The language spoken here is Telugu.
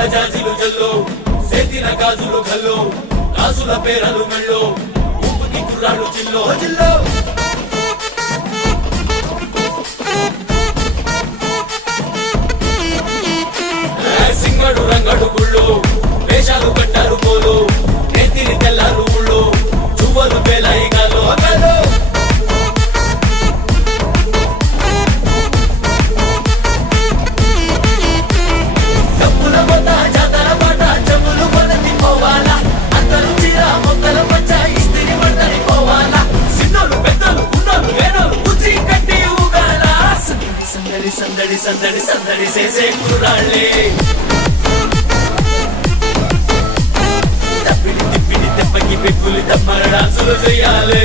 పూల జాజిలు జల్లో సేతిన గాజులు గల్లో రాజుల పేరలు మెళ్ళో ఊపుకి కుర్రాడు జిల్లో జిల్లో సింగడు రంగడు గుళ్ళు వేషాలు కట్టారు పోలు నేతిని తెల్లారు ఊళ్ళు చువ్వలు పేలాయి గాలో గాలో డబ్బుల మొత్త జాతర పాట చెవులు కొలతి పోవాలా అందరూ చీర మొక్కల మధ్య ఇస్తిరి పడతని పోవాలా సిన్నోలు పెద్దలు ఉన్నోలు వేణోలు కుర్చీ కట్టి ఊగాల సందడి సందడి సందడి సందడి చేసే కుర్రాళ్ళే తప్పిడి తిప్పిడి తెప్పకి పెక్కులు తమ్మర డాన్సులు చెయ్యాలి